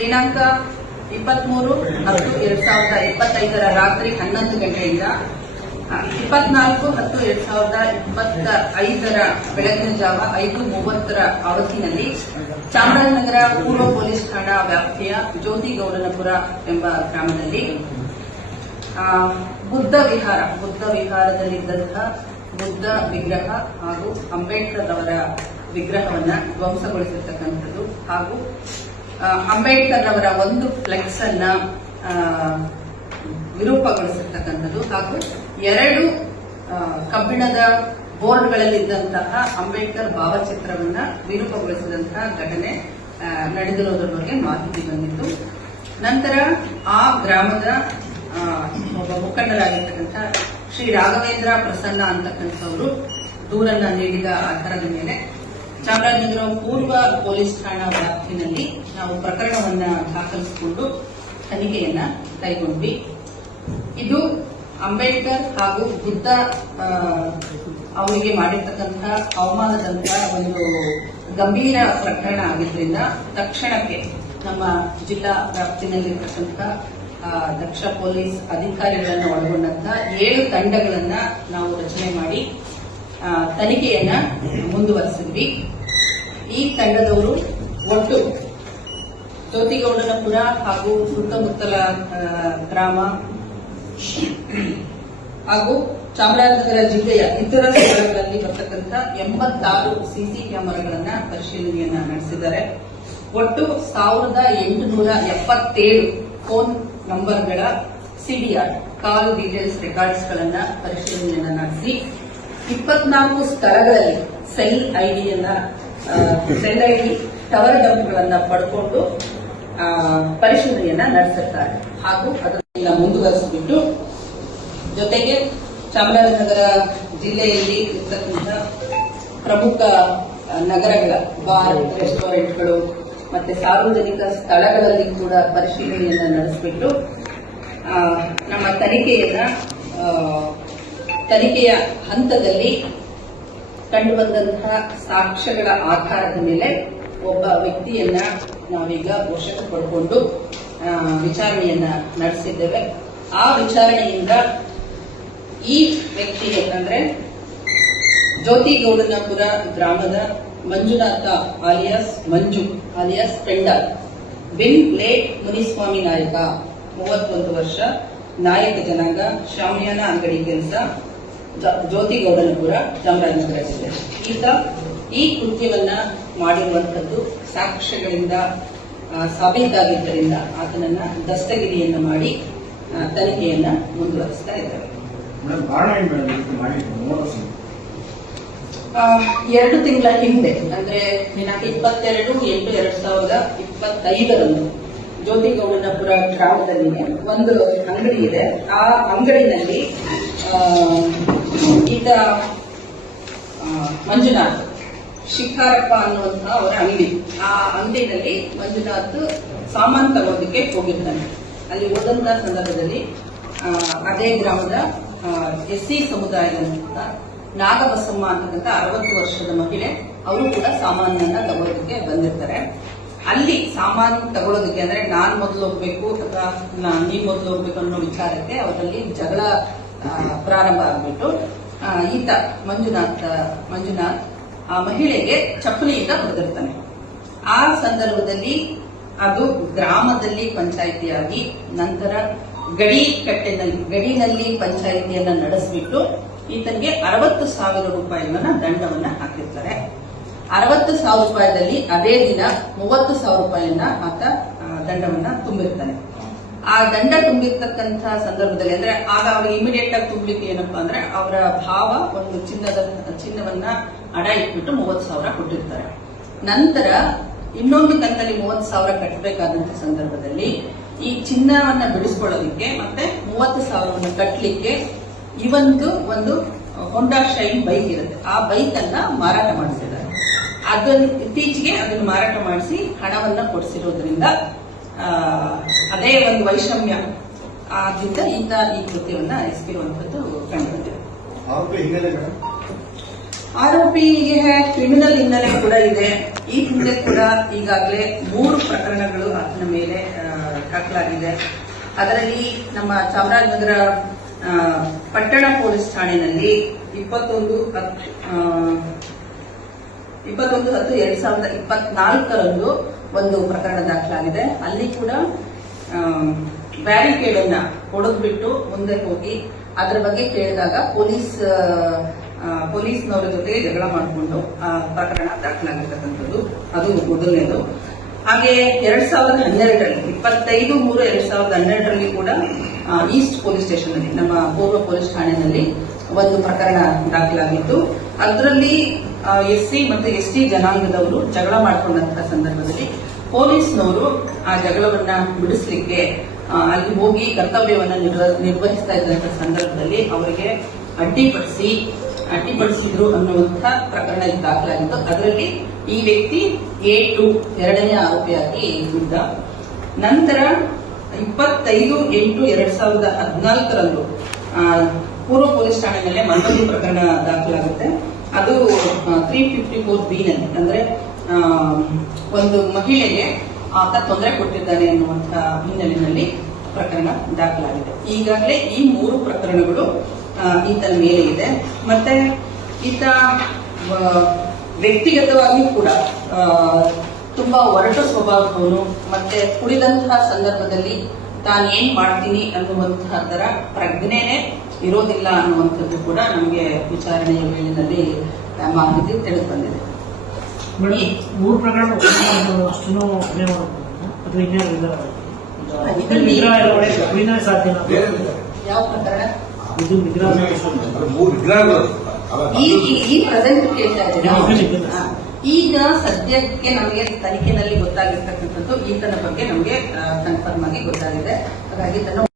ದಿನಾಂಕ 23/10/2025 ರಾತ್ರಿ 11 ಗಂಟೆಯಿಂದ 24/10/2025 ಬೆಳಗಿನ ಜಾವ 5:30 ಅವಧಿನಲ್ಲಿ ಚಾಮರಾಜನಗರ ಪೂರ್ವ ಪೊಲೀಸ್ ಠಾಣಾ ವ್ಯಾಪ್ತಿಯ ಜ್ಯೋತಿಗೌಡನಪುರ ಎಂಬ ಗ್ರಾಮದಲ್ಲಿ ಬುದ್ಧ ವಿಹಾರದಲ್ಲಿದ್ದಂತಹ ಬುದ್ಧ ವಿಗ್ರಹ ಹಾಗೂ ಅಂಬೇಡ್ಕರ್ ಅವರ ವಿಗ್ರಹವನ್ನು ಧ್ವಂಸಗೊಳಿಸಿರ್ತಕ್ಕಂಥದ್ದು ಹಾಗೂ ಅಂಬೇಡ್ಕರ್ ಅವರ ಒಂದು ಫ್ಲೆಕ್ಸ್ ಅನ್ನ ವಿರೂಪಗೊಳಿಸಿರ್ತಕ್ಕಂಥದ್ದು ಹಾಗೂ 2 ಕಬ್ಬಿಣದ ಬೋರ್ಡ್ಗಳಲ್ಲಿದ್ದಂತಹ ಅಂಬೇಡ್ಕರ್ ಭಾವಚಿತ್ರವನ್ನ ವಿರೂಪಗೊಳಿಸಿದಂತಹ ಘಟನೆ ನಡೆದಿರೋದ್ರ ಬಗ್ಗೆ ಮಾಹಿತಿ ಬಂದಿತ್ತು. ನಂತರ ಆ ಗ್ರಾಮದ ಒಬ್ಬ ಮುಖಂಡರಾಗಿರ್ತಕ್ಕಂಥ ಶ್ರೀ ರಾಘವೇಂದ್ರ ಪ್ರಸನ್ನ ಅಂತಕ್ಕಂಥವರು ದೂರನ್ನ ನೀಡಿದ ಆಧಾರದ ಮೇಲೆ ಚಾಮರಾಜನಗರ ಪೂರ್ವ ಪೊಲೀಸ್ ಠಾಣಾ ವ್ಯಾಪ್ತಿನಲ್ಲಿ ನಾವು ಪ್ರಕರಣವನ್ನ ದಾಖಲಿಸಿಕೊಂಡು ತನಿಖೆಯನ್ನ ಕೈಗೊಂಡ್ವಿ. ಇದು ಅಂಬೇಡ್ಕರ್ ಹಾಗೂ ಬುದ್ಧ ಅವರಿಗೆ ಮಾಡಿರ್ತಕ್ಕಂತಹ ಅವಮಾನದಂತಹ ಒಂದು ಗಂಭೀರ ಪ್ರಕರಣ ಆಗಿದ್ರಿಂದ ತಕ್ಷಣಕ್ಕೆ ನಮ್ಮ ಜಿಲ್ಲಾ ವ್ಯಾಪ್ತಿನಲ್ಲಿರ್ತಕ್ಕಂತಹ ದಕ್ಷ ಪೊಲೀಸ್ ಅಧಿಕಾರಿಗಳನ್ನು ಒಳಗೊಂಡಂತಹ 7 ತಂಡಗಳನ್ನ ನಾವು ರಚನೆ ಮಾಡಿ ತನಿಖೆಯನ್ನ ಮುಂದುವರೆಸಿದ್ವಿ. ಈ ತಂಡದವರು ಒಟ್ಟು ಜ್ಯೋತಿಗೌಡನಪುರ ಹಾಗೂ ಸುತ್ತಮುತ್ತಲ ಗ್ರಾಮ ಹಾಗೂ ಚಾಮರಾಜನಗರ ಜಿಲ್ಲೆಯ ಇತರ ಸ್ಥಳಗಳಲ್ಲಿ ಬರ್ತಕ್ಕಂಥ 86 ಸಿಸಿ ಕ್ಯಾಮೆರಾಗಳನ್ನ ಪರಿಶೀಲನೆಯನ್ನ ನಡೆಸಿದ್ದಾರೆ. ಒಟ್ಟು 1877 ಫೋನ್ ನಂಬರ್ಗಳ ಸಿಡಿಆರ್ ಕಾಲ್ ಡೀಟೇಲ್ಸ್ ರೆಕಾರ್ಡ್ಸ್ಗಳನ್ನ ಪರಿಶೀಲನೆಯನ್ನ ನಡೆಸಿ 24 ಸ್ಥಳಗಳಲ್ಲಿ ಸೆಲ್ ಐಡಿ ಟವರ್ ಡಂಪ್ಗಳನ್ನ ಪಡ್ಕೊಂಡು ಪರಿಶೀಲನೆಯನ್ನ ನಡೆಸುತ್ತಾರೆ ಹಾಗೂ ಅದನ್ನ ಮುಂದುವರೆಸಿಬಿಟ್ಟು ಜೊತೆಗೆ ಚಾಮರಾಜನಗರ ಜಿಲ್ಲೆಯಲ್ಲಿ ಇರ್ತಕ್ಕಂಥ ಪ್ರಮುಖ ನಗರಗಳ ಬಾರ್, ರೆಸ್ಟೋರೆಂಟ್ಗಳು ಮತ್ತೆ ಸಾರ್ವಜನಿಕ ಸ್ಥಳಗಳಲ್ಲಿ ಕೂಡ ಪರಿಶೀಲನೆಯನ್ನ ನಡೆಸಿಬಿಟ್ಟು ನಮ್ಮ ತನಿಖೆಯ ಹಂತದಲ್ಲಿ ಕಂಡುಬಂದಂತಹ ಸಾಕ್ಷ್ಯಗಳ ಆಧಾರದ ಮೇಲೆ ಒಬ್ಬ ವ್ಯಕ್ತಿಯನ್ನ ನಾವೀಗ ವಶಕ್ಕೆ ಪಡ್ಕೊಂಡು ವಿಚಾರಣೆಯನ್ನ ನಡೆಸಿದ್ದೇವೆ. ಆ ವಿಚಾರಣೆಯಿಂದ ಈ ವ್ಯಕ್ತಿಗೆ ಅಂದ್ರೆ ಜ್ಯೋತಿಗೌಡನಪುರ ಗ್ರಾಮದ ಮಂಜುನಾಥ ಆಲಿಯಾಸ್ ಮಂಜು ಆಲಿಯಾಸ್ ಪೆಂಡಾಲ್ ಬಿನ್ ಲೇಟ್ ಮುನಿಸ್ವಾಮಿ ನಾಯಕ 31 ವರ್ಷ, ನಾಯಕ ಜನಾಂಗ, ಶಾಮಿಯಾನ ಅಂಗಡಿ ಕೆಲಸ, ಜ್ಯೋತಿಗೌಡನಪುರ, ಚಾಮರಾಜನಗರ ಜಿಲ್ಲೆ. ಈತ ಈ ಕೃತ್ಯವನ್ನ ಮಾಡಿರುವಂತದ್ದು ಸಾಕ್ಷ್ಯಗಳಿಂದ ಸಾಬೀತಾಗಿದ್ದರಿಂದ ಆತನನ್ನ ದಸ್ತಗಿರಿಯನ್ನ ಮಾಡಿ ತನಿಖೆಯನ್ನ ಮುಂದುವರಿಸ್ತಾ ಇದ್ದಾರೆ. 2 ತಿಂಗಳ ಹಿಂದೆ ಅಂದ್ರೆ ದಿನಾಂಕ 22/8/2025 ಜ್ಯೋತಿಗೌಡನಪುರ ಗ್ರಾಮದಲ್ಲಿ ಒಂದು ಅಂಗಡಿ ಇದೆ. ಆ ಅಂಗಡಿನಲ್ಲಿ ಈತ ಮಂಜುನಾಥ್ ಶಿಖಾರಪ್ಪ ಅನ್ನುವಂತಹ ಅವರ ಅಂಗಡಿ. ಆ ಅಂಗಡಿನಲ್ಲಿ ಮಂಜುನಾಥ್ ಸಾಮಾನು ತಗೋದಕ್ಕೆ ಹೋಗಿರ್ತಾನೆ. ಅಲ್ಲಿ ಹೋದಂತಹ ಸಂದರ್ಭದಲ್ಲಿ ಅದೇ ಗ್ರಾಮದ ಎಸ್ಸಿ ಸಮುದಾಯದ ನಾಗಬಸಮ್ಮ ಅಂತಕ್ಕಂಥ 60 ವರ್ಷದ ಮಹಿಳೆ, ಅವರು ಕೂಡ ಸಾಮಾನನ್ನ ತಗೊಳ್ಳೋದಕ್ಕೆ ಬಂದಿರ್ತಾರೆ. ಅಲ್ಲಿ ಸಾಮಾನು ತಗೊಳ್ಳೋದಕ್ಕೆ ಅಂದ್ರೆ ನಾನ್ ಮೊದಲು ಹೋಗ್ಬೇಕು ಅಥವಾ ನೀವ್ ಮೊದಲು ಹೋಗ್ಬೇಕು ಅನ್ನೋ ವಿಚಾರಕ್ಕೆ ಅವರಲ್ಲಿ ಜಗಳ ಪ್ರಾರಂಭ ಆಗ್ಬಿಟ್ಟು ಈತ ಮಂಜುನಾಥ್ ಆ ಮಹಿಳೆಗೆ ಚಪ್ಪಲಿಯಿಂದ ಹೊಡೆದಿರ್ತಾನೆ. ಆ ಸಂದರ್ಭದಲ್ಲಿ ಅದು ಗ್ರಾಮದಲ್ಲಿ ಪಂಚಾಯಿತಿಯಾಗಿ ನಂತರ ಗಡಿನಲ್ಲಿ ಪಂಚಾಯಿತಿಯನ್ನ ನಡೆಸಿಬಿಟ್ಟು ಈತನಿಗೆ 60,000 ರೂಪಾಯಿಗಳನ್ನ ದಂಡವನ್ನ ಹಾಕಿರ್ತಾರೆ. 60,000 ರೂಪಾಯಿದಲ್ಲಿ ಅದೇ ದಿನ 30,000 ರೂಪಾಯಿಯನ್ನ ಆತ ದಂಡವನ್ನ ತುಂಬಿರ್ತಾನೆ. ಆ ದಂಡ ತುಂಬಿರ್ತಕ್ಕಂಥ ಸಂದರ್ಭದಲ್ಲಿ ಅಂದ್ರೆ ಆಗ ಅವ್ರಿಗೆ ಇಮಿಡಿಯೇಟ್ ಆಗಿ ತುಂಬಲಿಕ್ಕೆ ಏನಪ್ಪಾ ಅಂದ್ರೆ ಅವರ ಭಾವ ಒಂದು ಚಿನ್ನವನ್ನ ಅಡ ಇಟ್ಬಿಟ್ಟು 30,000 ಕೊಟ್ಟಿರ್ತಾರೆ. ನಂತರ ಇನ್ನೊಂದು ಕಂತಲ್ಲಿ 30,000 ಕಟ್ಟಬೇಕಾದಂತ ಸಂದರ್ಭದಲ್ಲಿ ಈ ಚಿನ್ನವನ್ನ ಬಿಡಿಸ್ಕೊಳ್ಳೋದಿಕ್ಕೆ ಮತ್ತೆ 30,000 ಕಟ್ಟಲಿಕ್ಕೆ ಒಂದು ಹೋಂಡಾ ಶೈನ್ ಬೈಕ್ ಇರುತ್ತೆ. ಆ ಬೈಕ್ ಅನ್ನ ಮಾರಾಟ ಮಾಡಿಸಿದ್ದಾರೆ. ಇತ್ತೀಚೆಗೆ ಅದನ್ನು ಮಾರಾಟ ಮಾಡಿಸಿ ಹಣವನ್ನ ಕೊಡಿಸಿರೋದ್ರಿಂದ ಅದೇ ಒಂದು ವೈಷಮ್ಯ ಆದ್ರಿಂದ ಈತ ಈ ಕೃತ್ಯವನ್ನ ಎಸಗಿರುವಂತದ್ದು ಕಂಡುಬಂದಿದೆ. ಆರೋಪಿಗೆ ಕ್ರಿಮಿನಲ್ ಹಿನ್ನೆಲೆ ಕೂಡ ಇದೆ. ಈ ಹಿಂದೆ ಕೂಡ ಈಗಾಗಲೇ 3 ಪ್ರಕರಣಗಳು ಆತನ ಮೇಲೆ ದಾಖಲಾಗಿದೆ. ಅದರಲ್ಲಿ ನಮ್ಮ ಚಾಮರಾಜನಗರ ಪಟ್ಟಣ ಪೊಲೀಸ್ ಠಾಣೆಯಲ್ಲಿ 21/10/2024 ಒಂದು ಪ್ರಕರಣ ದಾಖಲಾಗಿದೆ. ಅಲ್ಲಿ ಕೂಡ ಬ್ಯಾರಿಕೇಡ್ ಅನ್ನ ಹೊಡೆದ್ಬಿಟ್ಟು ಮುಂದೆ ಹೋಗಿ ಅದರ ಬಗ್ಗೆ ಕೇಳಿದಾಗ ಪೊಲೀಸ್ನವರ ಜೊತೆಗೆ ಜಗಳ ಮಾಡಿಕೊಂಡು ಪ್ರಕರಣ ದಾಖಲಾಗಿರ್ತಕ್ಕಂಥದ್ದು. ಅದು ಮೊದಲನೇದು. ಹಾಗೆ 2012ರಲ್ಲಿ 25/3/2012ರಲ್ಲಿ ಕೂಡ ಈಸ್ಟ್ ಪೊಲೀಸ್ ಸ್ಟೇಷನ್ ಅಲ್ಲಿ ನಮ್ಮ ಪೂರ್ವ ಪೊಲೀಸ್ ಠಾಣೆಯಲ್ಲಿ ಒಂದು ಪ್ರಕರಣ ದಾಖಲಾಗಿತ್ತು. ಅದರಲ್ಲಿ ಎಸ್ಸಿ ಮತ್ತು ಎಸ್ಟಿ ಜನಾಂಗದವರು ಜಗಳ ಮಾಡಿಕೊಂಡಂತಹ ಸಂದರ್ಭದಲ್ಲಿ ಪೊಲೀಸ್ನವರು ಆ ಜಗಳವನ್ನ ಬಿಡಿಸಲಿಕ್ಕೆ ಅಲ್ಲಿ ಹೋಗಿ ಕರ್ತವ್ಯವನ್ನ ನಿರ್ವಹಿಸ್ತಾ ಇದ್ದಂತಹ ಸಂದರ್ಭದಲ್ಲಿ ಅವರಿಗೆ ಅಡ್ಡಿಪಡಿಸಿದ್ರು ಅನ್ನುವಂತಹ ಪ್ರಕರಣ ದಾಖಲಾಗಿತ್ತು. ಅದರಲ್ಲಿ ಈ ವ್ಯಕ್ತಿ A2 ಎರಡನೇ ಆರೋಪಿಯಾಗಿ ಇದ್ದ. ನಂತರ 25/8/2014 ಪೂರ್ವ ಪೊಲೀಸ್ ಠಾಣೆಯಲ್ಲೇ ಮತ್ತೊಂದು ಪ್ರಕರಣ ದಾಖಲಾಗುತ್ತೆ. ಅದು 354B ನಲ್ಲಿ, ಅಂದ್ರೆ ಒಂದು ಮಹಿಳೆಗೆ ಆತ ತೊಂದರೆ ಕೊಟ್ಟಿದ್ದಾನೆ ಎನ್ನುವಂತಹ ಹಿನ್ನೆಲೆಯಲ್ಲಿ ಪ್ರಕರಣ ದಾಖಲಾಗಿದೆ. ಈಗಾಗಲೇ ಈ 3 ಪ್ರಕರಣಗಳು ಈತನ ಮೇಲೆ ಇದೆ. ಮತ್ತೆ ಈತ ವ್ಯಕ್ತಿಗತವಾಗಿಯೂ ಕೂಡ ತುಂಬಾ ಒರಟು ಸ್ವಭಾವದವನು. ಮತ್ತೆ ಕುಡಿದಂತಹ ಸಂದರ್ಭದಲ್ಲಿ ತಾನೇನ್ ಮಾಡ್ತೀನಿ ಅನ್ನುವಂತಹದರ ಪ್ರಜ್ಞೆನೇ ಇರೋದಿಲ್ಲ ಅನ್ನುವಂಥದ್ದು ಕೂಡ ನಮಗೆ ವಿಚಾರಣೆಯ ವೇಳೆಯಲ್ಲಿ ಮಾಹಿತಿ ತಿಳಿದು ಬಂದಿದೆ. ಮೂರು ಪ್ರಕರಣ ಯಾವ ಪ್ರಕರಣ? ಇದು ಈ ಪ್ರೆಸೆಂಟ್ ಕೇಳ್ತಾ ಇದ್ದೀರಾ? ಈಗ ಸದ್ಯಕ್ಕೆ ನಮಗೆ ತನಿಖೆನಲ್ಲಿ ಗೊತ್ತಾಗಿರ್ತಕ್ಕಂಥದ್ದು ಈತನ ಬಗ್ಗೆ ನಮಗೆ ಕನ್ಫರ್ಮ್ ಆಗಿ ಗೊತ್ತಾಗಿದೆ. ಹಾಗಾಗಿ